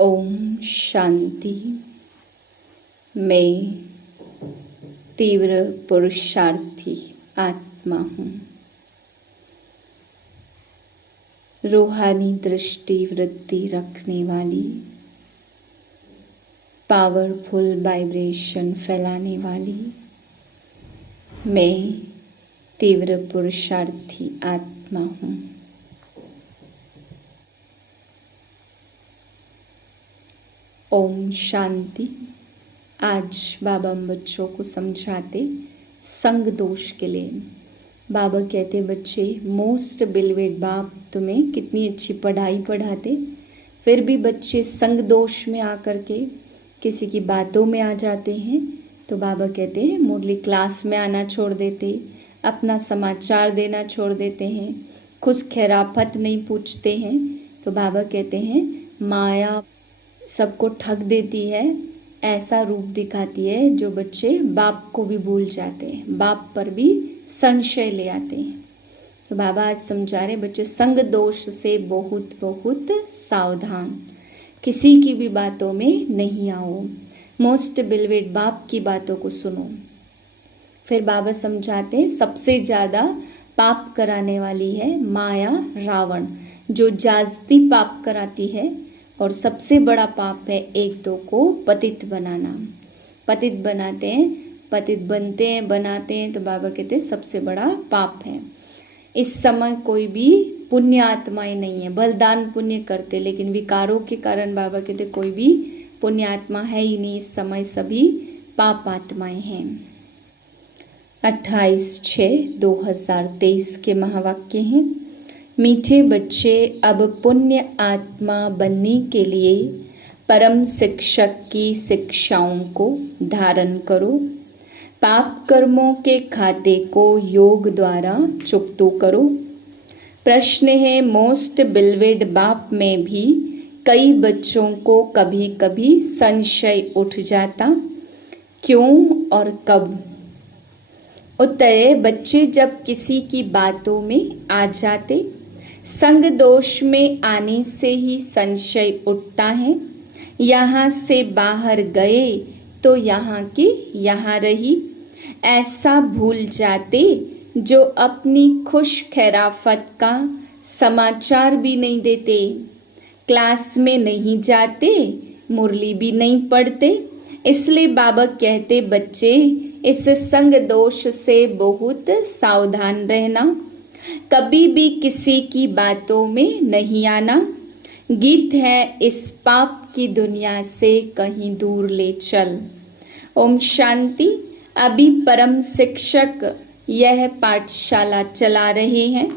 ओम शांति। मैं तीव्र पुरुषार्थी आत्मा हूँ। रूहानी दृष्टि वृद्धि रखने वाली, पावरफुल वाइब्रेशन फैलाने वाली मैं तीव्र पुरुषार्थी आत्मा हूँ। ओम शांति। आज बाबा बच्चों को समझाते संग दोष के लिए। बाबा कहते बच्चे, मोस्ट बिलवेड बाप तुम्हें कितनी अच्छी पढ़ाई पढ़ाते, फिर भी बच्चे संग दोष में आकर के किसी की बातों में आ जाते हैं। तो बाबा कहते हैं मुरली क्लास में आना छोड़ देते, अपना समाचार देना छोड़ देते हैं, खुश खैराफत नहीं पूछते हैं। तो बाबा कहते हैं माया सबको ठग देती है, ऐसा रूप दिखाती है जो बच्चे बाप को भी भूल जाते हैं, बाप पर भी संशय ले आते हैं। तो बाबा आज समझा रहे बच्चे संग दोष से बहुत बहुत सावधान, किसी की भी बातों में नहीं आओ, मोस्ट बिलवेड बाप की बातों को सुनो। फिर बाबा समझाते सबसे ज़्यादा पाप कराने वाली है माया रावण, जो जाजती पाप कराती है, और सबसे बड़ा पाप है एक दो को पतित बनाना। पतित बनाते हैं, पतित बनते हैं, बनाते हैं, तो बाबा कहते हैं सबसे बड़ा पाप है। इस समय कोई भी पुण्य आत्माएं नहीं है, बलिदान पुण्य करते, लेकिन विकारों के कारण बाबा कहते कोई भी पुण्य आत्मा है ही नहीं। इस समय सभी पाप आत्माएं हैं। 28/6/2023 के महावाक्य हैं। मीठे बच्चे, अब पुण्य आत्मा बनने के लिए परम शिक्षक की शिक्षाओं को धारण करो। पाप कर्मों के खाते को योग द्वारा चुकता करो। प्रश्न है, मोस्ट बिलवेड बाप में भी कई बच्चों को कभी कभी संशय उठ जाता, क्यों और कब? उत्तर है, बच्चे जब किसी की बातों में आ जाते, संग दोष में आने से ही संशय उठता है। यहाँ से बाहर गए तो यहाँ की यहाँ रही, ऐसा भूल जाते जो अपनी खुश खैराफत का समाचार भी नहीं देते, क्लास में नहीं जाते, मुरली भी नहीं पढ़ते। इसलिए बाबा कहते बच्चे इस संग दोष से बहुत सावधान रहना, कभी भी किसी की बातों में नहीं आना। गीत है, इस पाप की दुनिया से कहीं दूर ले चल। ओम शांति। अभी परम शिक्षक यह पाठशाला चला रहे हैं।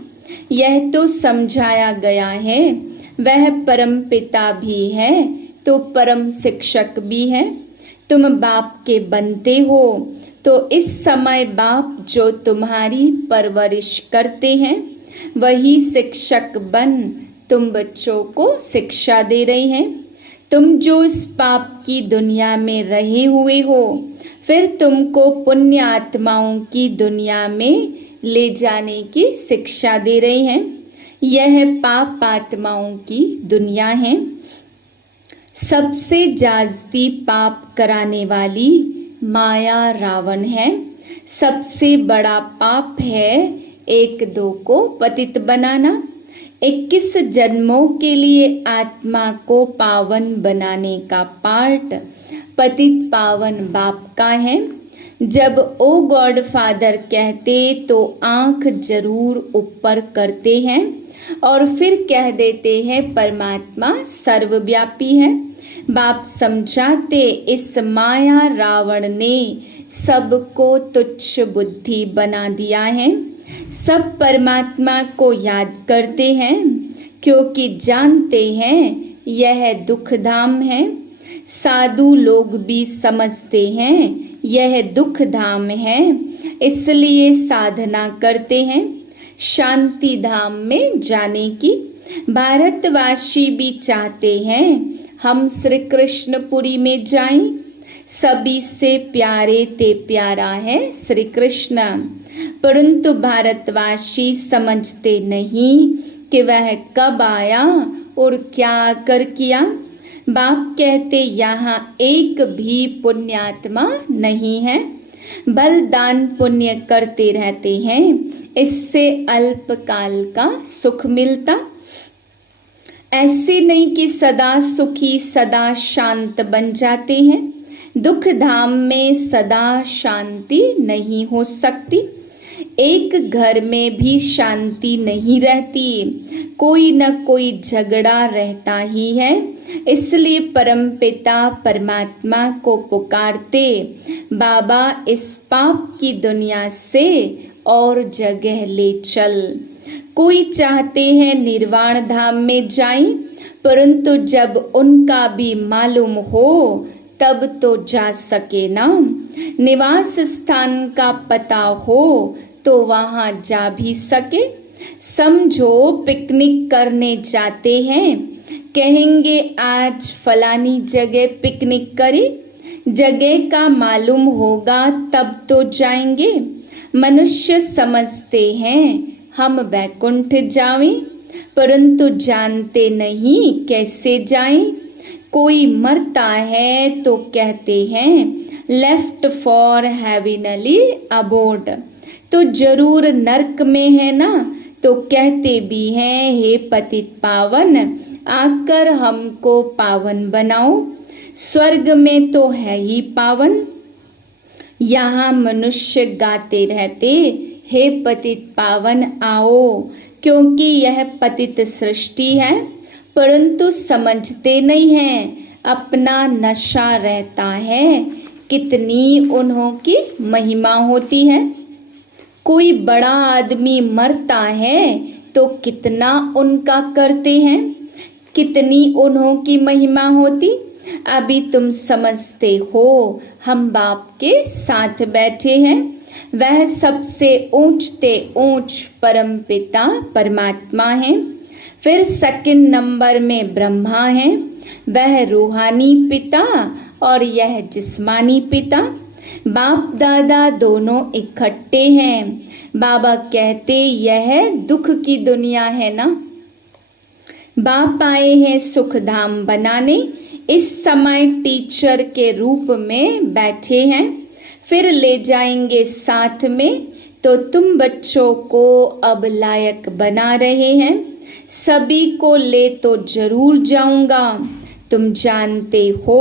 यह तो समझाया गया है, वह परम पिता भी है तो परम शिक्षक भी है। तुम बाप के बनते हो, तो इस समय बाप जो तुम्हारी परवरिश करते हैं वही शिक्षक बन तुम बच्चों को शिक्षा दे रहे हैं। तुम जो इस पाप की दुनिया में रहे हुए हो, फिर तुमको पुण्य आत्माओं की दुनिया में ले जाने की शिक्षा दे रहे हैं। यह पाप आत्माओं की दुनिया है। सबसे जास्ती पाप कराने वाली माया रावण है। सबसे बड़ा पाप है एक दो को पतित बनाना। 21 जन्मों के लिए आत्मा को पावन बनाने का पार्ट पतित पावन बाप का है। जब ओ गॉड फादर कहते तो आंख जरूर ऊपर करते हैं और फिर कह देते हैं परमात्मा सर्वव्यापी है। बाप समझाते इस माया रावण ने सबको तुच्छ बुद्धि बना दिया है। सब परमात्मा को याद करते हैं क्योंकि जानते हैं यह दुख धाम है। साधु लोग भी समझते हैं यह दुख धाम है, इसलिए साधना करते हैं शांति धाम में जाने की। भारतवासी भी चाहते हैं हम श्री कृष्णपुरी में जाएं। सभी से प्यारे ते प्यारा है श्री कृष्ण, परंतु भारतवासी समझते नहीं कि वह कब आया और क्या कर किया। बाप कहते यहाँ एक भी पुण्यात्मा नहीं है, बलिदान पुण्य करते रहते हैं, इससे अल्पकाल का सुख मिलता। ऐसे नहीं कि सदा सुखी सदा शांत बन जाते हैं। दुख धाम में सदा शांति नहीं हो सकती। एक घर में भी शांति नहीं रहती, कोई न कोई झगड़ा रहता ही है। इसलिए परमपिता परमात्मा को पुकारते, बाबा इस पाप की दुनिया से और जगह ले चल। कोई चाहते हैं निर्वाण धाम में जाएं, परंतु जब उनका भी मालूम हो तब तो जा सके ना। निवास स्थान का पता हो तो वहां जा भी सके। समझो पिकनिक करने जाते हैं, कहेंगे आज फलानी जगह पिकनिक करें। जगह का मालूम होगा तब तो जाएंगे। मनुष्य समझते हैं हम वैकुंठ जावें, परंतु जानते नहीं कैसे जाएं। कोई मरता है तो कहते हैं लेफ्ट फॉर हेविनली अबोर्ड, तो जरूर नरक में है ना, तो कहते भी हैं हे पतित पावन आकर हमको पावन बनाओ। स्वर्ग में तो है ही पावन। यहाँ मनुष्य गाते रहते हे पतित पावन आओ, क्योंकि यह पतित सृष्टि है, परंतु समझते नहीं हैं, अपना नशा रहता है। कितनी उन्हों की महिमा होती है। कोई बड़ा आदमी मरता है तो कितना उनका करते हैं, कितनी उन्हों की महिमा होती। अभी तुम समझते हो हम बाप के साथ बैठे हैं, वह सबसे ऊंचते ऊंच परम पिता परमात्मा है। फिर सेकंड नंबर में ब्रह्मा है, वह रूहानी पिता और यह जिस्मानी पिता। बाप दादा दोनों इकट्ठे हैं। बाबा कहते यह दुख की दुनिया है ना। बाप आए हैं सुख धाम बनाने, इस समय टीचर के रूप में बैठे हैं, फिर ले जाएंगे साथ में। तो तुम बच्चों को अब लायक बना रहे हैं। सभी को ले तो जरूर जाऊंगा। तुम जानते हो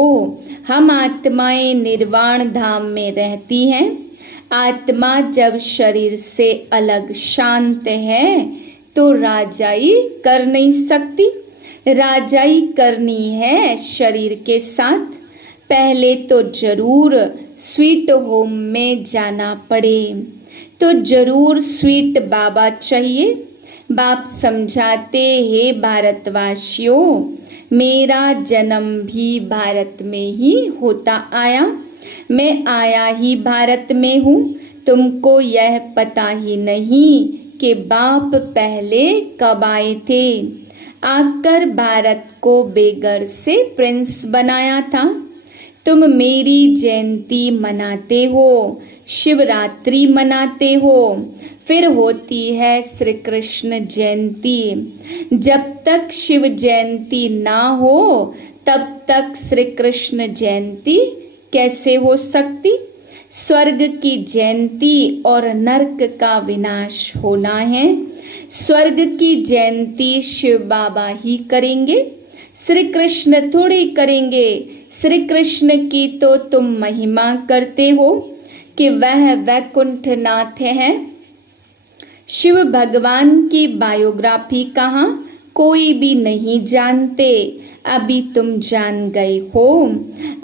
हम आत्माएं निर्वाण धाम में रहती हैं। आत्मा जब शरीर से अलग शांत है तो राजाई कर नहीं सकती। राजाई करनी है शरीर के साथ, पहले तो जरूर स्वीट होम में जाना पड़े। तो जरूर स्वीट बाबा चाहिए। बाप समझाते हे भारतवासियों, मेरा जन्म भी भारत में ही होता आया, मैं आया ही भारत में हूँ। तुमको यह पता ही नहीं कि बाप पहले कब आए थे। आकर भारत को बेगर से प्रिंस बनाया था। तुम मेरी जयंती मनाते हो, शिवरात्रि मनाते हो, फिर होती है श्री कृष्ण जयंती। जब तक शिव जयंती ना हो तब तक श्री कृष्ण जयंती कैसे हो सकती। स्वर्ग की जयंती और नरक का विनाश होना है। स्वर्ग की जयंती शिव बाबा ही करेंगे, श्री कृष्ण थोड़ी करेंगे। श्री कृष्ण की तो तुम महिमा करते हो कि वह वैकुंठनाथ है। शिव भगवान की बायोग्राफी कहाँ कोई भी नहीं जानते, अभी तुम जान गए हो।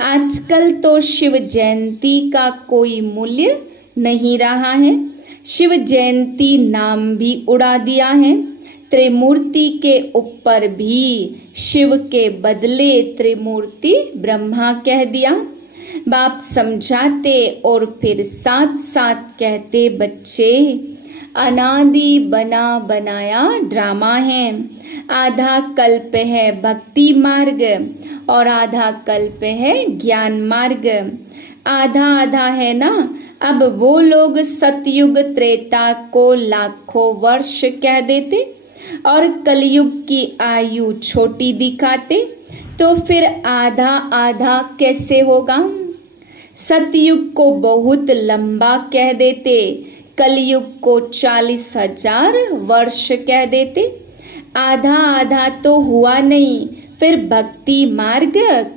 आजकल तो शिव जयंती का कोई मूल्य नहीं रहा है। शिव जयंती नाम भी उड़ा दिया है। त्रिमूर्ति के ऊपर भी शिव के बदले त्रिमूर्ति ब्रह्मा कह दिया। बाप समझाते और फिर साथ साथ कहते बच्चे अनादि बना बनाया ड्रामा है। आधा कल्प है भक्ति मार्ग और आधा कल्प है ज्ञान मार्ग। आधा आधा है ना। अब वो लोग सतयुग त्रेता को लाखों वर्ष कह देते और कलयुग की आयु छोटी दिखाते। तो फिर आधा आधा कैसे होगा? सतयुग को बहुत लंबा कह देते, कलयुग को 40,000 वर्ष कह देते। आधा आधा तो हुआ नहीं, फिर भक्ति मार्ग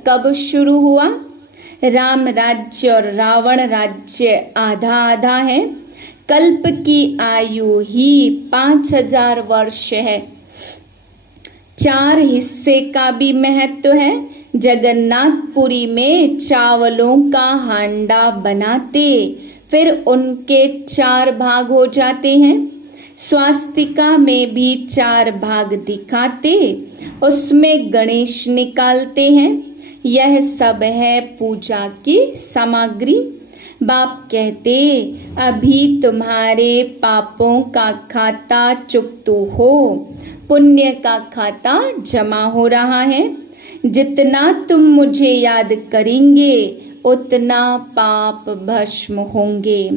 कब शुरू हुआ? राम राज्य और रावण राज्य आधा आधा है। कल्प की आयु ही 5,000 वर्ष है। 4 हिस्से का भी महत्व है। जगन्नाथपुरी में चावलों का हांडा बनाते, फिर उनके 4 भाग हो जाते हैं। स्वास्तिका में भी 4 भाग दिखाते, उसमें गणेश निकालते हैं। यह सब है पूजा की सामग्री। बाप कहते, अभी तुम्हारे पापों का खाता चुकतू हो, पुण्य का खाता जमा हो रहा है। जितना तुम मुझे याद करेंगे, उतना पाप भस्म होंगे।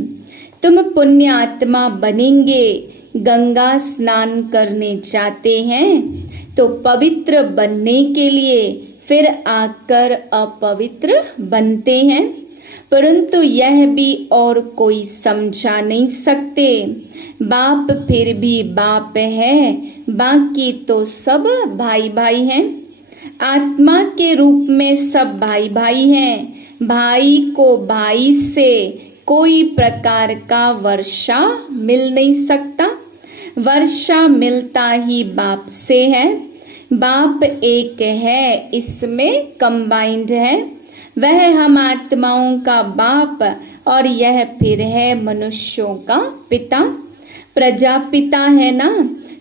तुम पुण्य आत्मा बनेंगे। गंगा स्नान करने जाते हैं तो पवित्र बनने के लिए फिर आकर अपवित्र बनते हैं, परंतु यह भी और कोई समझा नहीं सकते। बाप फिर भी बाप है, बाकी तो सब भाई भाई हैं। आत्मा के रूप में सब भाई भाई हैं। भाई को भाई से कोई प्रकार का वर्षा मिल नहीं सकता। वर्षा मिलता ही बाप से है। बाप एक है, इसमें कंबाइंड है। वह हम आत्माओं का बाप और यह फिर है मनुष्यों का पिता। प्रजापिता है ना,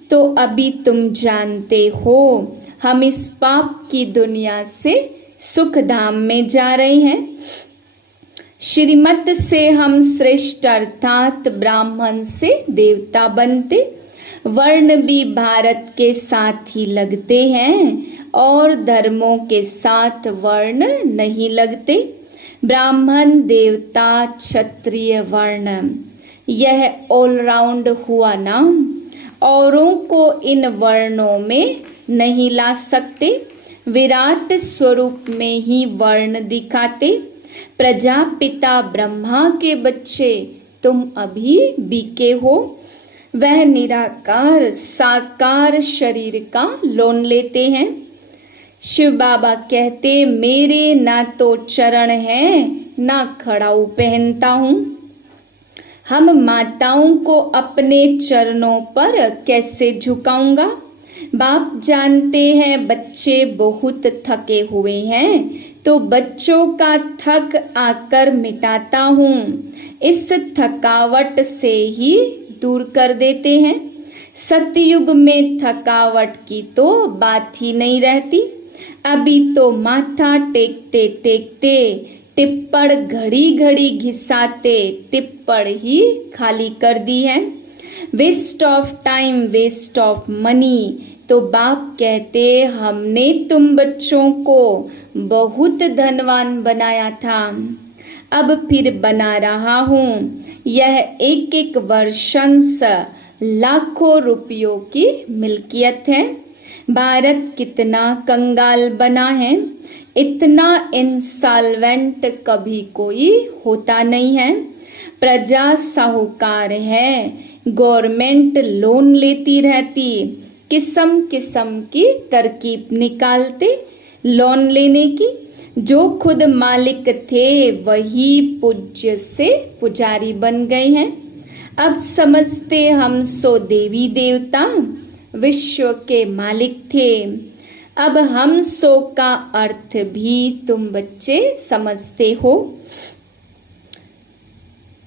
तो अभी तुम जानते हो हम इस पाप की दुनिया से सुख धाम में जा रहे हैं। श्रीमत से हम श्रेष्ठ अर्थात ब्राह्मण से देवता बनते। वर्ण भी भारत के साथ ही लगते हैं और धर्मों के साथ वर्ण नहीं लगते। ब्राह्मण, देवता, क्षत्रिय वर्ण, यह ऑलराउंड हुआ ना। औरों को इन वर्णों में नहीं ला सकते। विराट स्वरूप में ही वर्ण दिखाते। प्रजापिता ब्रह्मा के बच्चे तुम अभी बीके हो। वह निराकार साकार शरीर का लोन लेते हैं। शिव बाबा कहते, मेरे ना तो चरण हैं ना खड़ाऊ पहनता हूँ। हम माताओं को अपने चरणों पर कैसे झुकाऊंगा? बाप जानते हैं बच्चे बहुत थके हुए हैं, तो बच्चों का थक आकर मिटाता हूँ। इस थकावट से ही दूर कर देते हैं। सतयुग में थकावट की तो बात ही नहीं रहती। अभी तो माथा टेकते टेकते टिप्पण घड़ी घड़ी घिसाते टिप्पण ही खाली कर दी है। Waste of time, waste of money. तो बाप कहते, हमने तुम बच्चों को बहुत धनवान बनाया था, अब फिर बना रहा हूँ। यह एक एक वर्षंस लाखों रुपयों की मिल्कियत है। भारत कितना कंगाल बना है। इतना इंसॉल्वेंट कभी कोई होता नहीं है। प्रजा साहूकार है। गवर्नमेंट लोन लेती रहती, किस्म किस्म की तरकीब निकालते लोन लेने की। जो खुद मालिक थे वही पूज्य से पुजारी बन गए हैं। अब समझते हम सो देवी देवता विश्व के मालिक थे। अब हम सो का अर्थ भी तुम बच्चे समझते हो।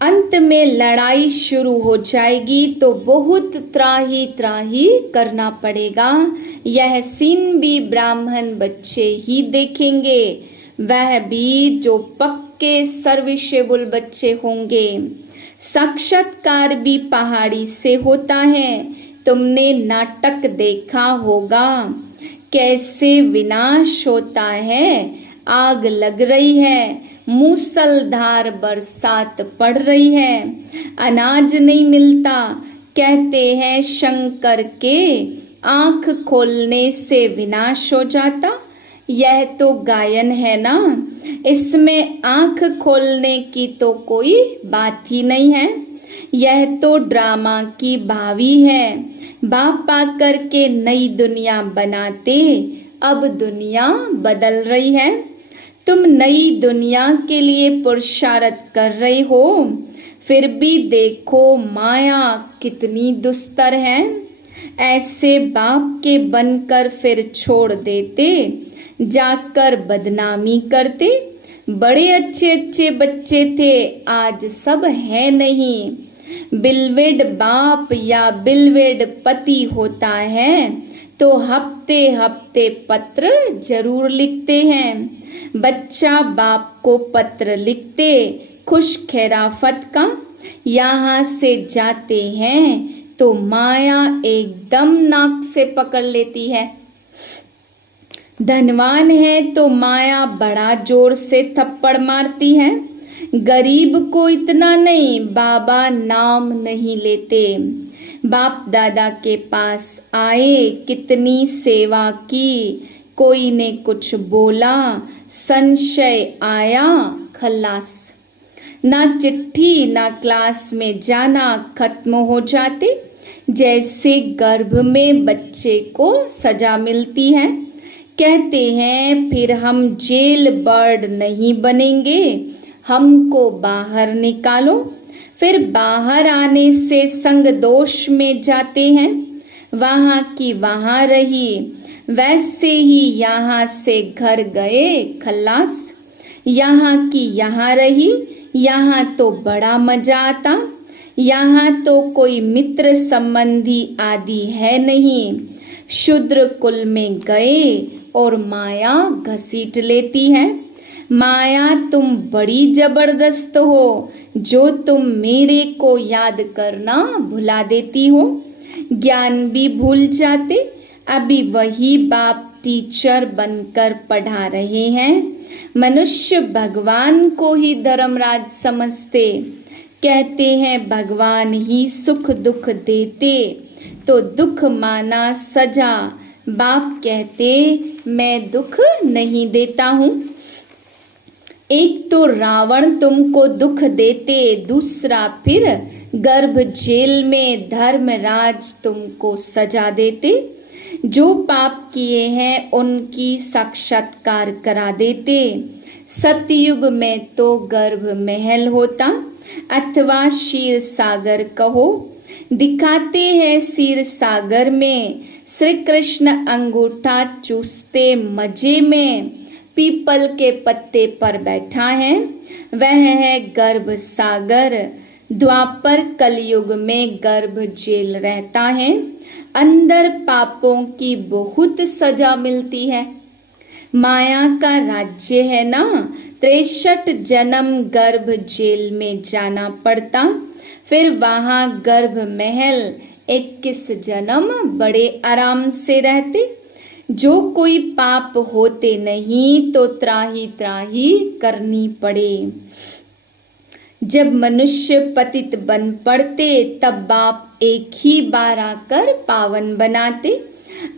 अंत में लड़ाई शुरू हो जाएगी तो बहुत त्राही त्राही करना पड़ेगा। यह सीन भी ब्राह्मण बच्चे ही देखेंगे, वह भी जो पक्के सर्विसेबल बच्चे होंगे। साक्षात्कार भी पहाड़ी से होता है। तुमने नाटक देखा होगा, कैसे विनाश होता है। आग लग रही है, मूसलधार बरसात पड़ रही है, अनाज नहीं मिलता। कहते हैं शंकर के आंख खोलने से विनाश हो जाता। यह तो गायन है ना, इसमें आंख खोलने की तो कोई बात ही नहीं है। यह तो ड्रामा की भावी है, बाप आकर के नई दुनिया बनाते, अब दुनिया बदल रही है। तुम नई दुनिया के लिए पुरुषार्थ कर रही हो, फिर भी देखो माया कितनी दुस्तर है। ऐसे बाप के बनकर फिर छोड़ देते, जाकर बदनामी करते। बड़े अच्छे अच्छे बच्चे थे, आज सब है नहीं। बिलवेड बाप या बिलवेड पति होता है तो हफ्ते हफ्ते पत्र जरूर लिखते हैं। बच्चा बाप को पत्र लिखते खुश खैराफत का, यहाँ से जाते हैं तो माया एकदम नाक से पकड़ लेती है। धनवान है तो माया बड़ा जोर से थप्पड़ मारती है। गरीब को इतना नहीं, बाबा नाम नहीं लेते। बाप दादा के पास आए, कितनी सेवा की, कोई ने कुछ बोला, संशय आया, खल्लास। ना चिट्ठी ना क्लास में जाना, खत्म हो जाते। जैसे गर्भ में बच्चे को सजा मिलती है। कहते हैं फिर हम जेल बर्ड नहीं बनेंगे, हमको बाहर निकालो। फिर बाहर आने से संग दोष में जाते हैं। वहाँ की वहाँ रही, वैसे ही यहाँ से घर गए खल्लास। यहाँ की यहाँ रही, यहाँ तो बड़ा मजा आता। यहाँ तो कोई मित्र संबंधी आदि है नहीं। शूद्र कुल में गए और माया घसीट लेती है। माया तुम बड़ी जबरदस्त हो, जो तुम मेरे को याद करना भुला देती हो। ज्ञान भी भूल जाते, अभी वही बाप टीचर बनकर पढ़ा रहे हैं। मनुष्य भगवान को ही धर्मराज समझते, कहते हैं भगवान ही सुख दुख देते, तो दुख माना सजा। बाप कहते मैं दुख नहीं देता हूँ। एक तो रावण तुमको दुख देते, दूसरा फिर गर्भ जेल में धर्मराज तुमको सजा देते। जो पाप किए हैं उनकी साक्षात्कार करा देते। सतयुग में तो गर्भ महल होता, अथवा क्षीर सागर कहो। दिखाते हैं क्षीर सागर में, श्री कृष्ण अंगूठा चूसते मजे में। पीपल के पत्ते पर बैठा है, वह है गर्भ सागर। द्वापर कलयुग में गर्भ जेल रहता है। अंदर पापों की बहुत सजा मिलती है। माया का राज्य है ना, 63 जन्म गर्भ जेल में जाना पड़ता। फिर वहां गर्भ महल 21 जन्म बड़े आराम से रहते। जो कोई पाप होते नहीं तो त्राही त्राही करनी पड़े। जब मनुष्य पतित बन पड़ते तब बाप एक ही बार आकर पावन बनाते।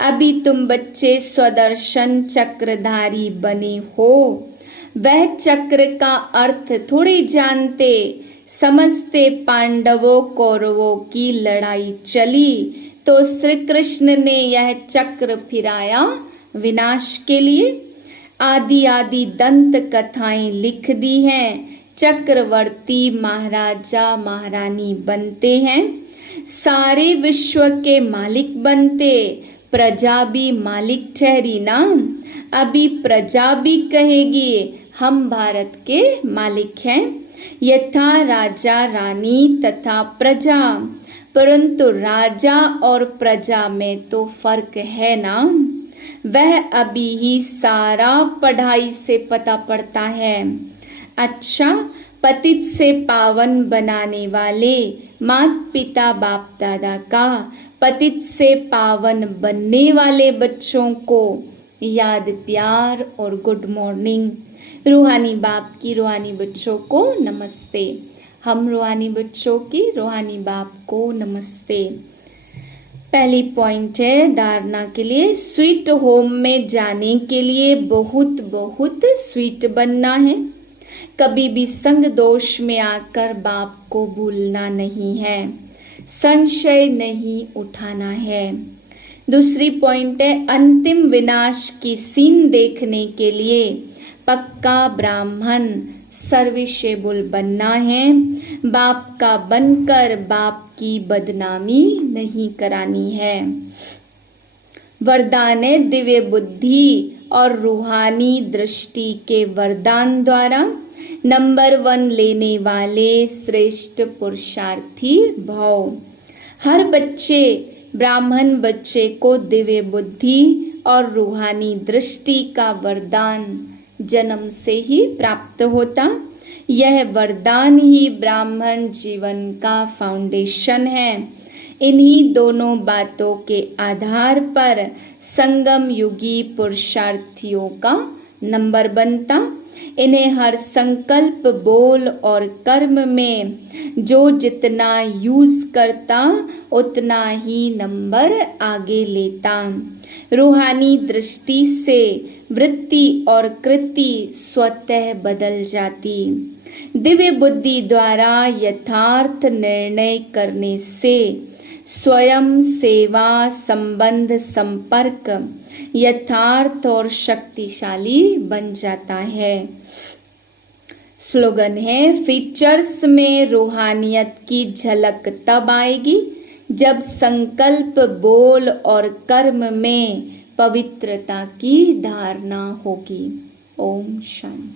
अभी तुम बच्चे स्वदर्शन चक्रधारी बने हो, वह चक्र का अर्थ थोड़ी जानते। समझते पांडवों कौरवों की लड़ाई चली तो श्री कृष्ण ने यह चक्र फिराया विनाश के लिए। आदि आदि दंत कथाएं लिख दी हैं, चक्रवर्ती महाराजा महारानी बनते हैं। सारे विश्व के मालिक बनते, प्रजा भी मालिक ठहरी ना। अभी प्रजा भी कहेगी हम भारत के मालिक हैं। यथा राजा रानी तथा प्रजा, परंतु राजा और प्रजा में तो फर्क है ना। वह अभी ही सारा पढ़ाई से पता पड़ता है। अच्छा, पतित से पावन बनाने वाले माता पिता बाप दादा का पतित से पावन बनने वाले बच्चों को याद प्यार और गुड मॉर्निंग। रूहानी बाप की रूहानी बच्चों को नमस्ते। हम रूहानी बच्चों की रूहानी बाप को नमस्ते। पहली पॉइंट है धारणा के लिए, स्वीट होम में जाने के लिए बहुत बहुत स्वीट बनना है। कभी भी संग दोष में आकर बाप को भूलना नहीं है, संशय नहीं उठाना है। दूसरी पॉइंट है, अंतिम विनाश की सीन देखने के लिए पक्का ब्राह्मण सर्विसेबल बनना है। बाप का बनकर बाप की बदनामी नहीं करानी है। वरदान है, दिव्य बुद्धि और रूहानी दृष्टि के वरदान द्वारा नंबर 1 लेने वाले श्रेष्ठ पुरुषार्थी भव। हर बच्चे, ब्राह्मण बच्चे को दिव्य बुद्धि और रूहानी दृष्टि का वरदान जन्म से ही प्राप्त होता। यह वरदान ही ब्राह्मण जीवन का फाउंडेशन है। इन्हीं दोनों बातों के आधार पर संगम युगी पुरुषार्थियों का नंबर बनता। इन्हें हर संकल्प, बोल और कर्म में जो जितना यूज करता उतना ही नंबर आगे लेता। रूहानी दृष्टि से वृत्ति और कृति स्वतः बदल जाती। दिव्य बुद्धि द्वारा यथार्थ निर्णय करने से स्वयं, सेवा, संबंध, संपर्क यथार्थ और शक्तिशाली बन जाता है। स्लोगन है, फीचर्स में रूहानियत की झलक तब आएगी जब संकल्प, बोल और कर्म में पवित्रता की धारणा होगी। ओम शांति।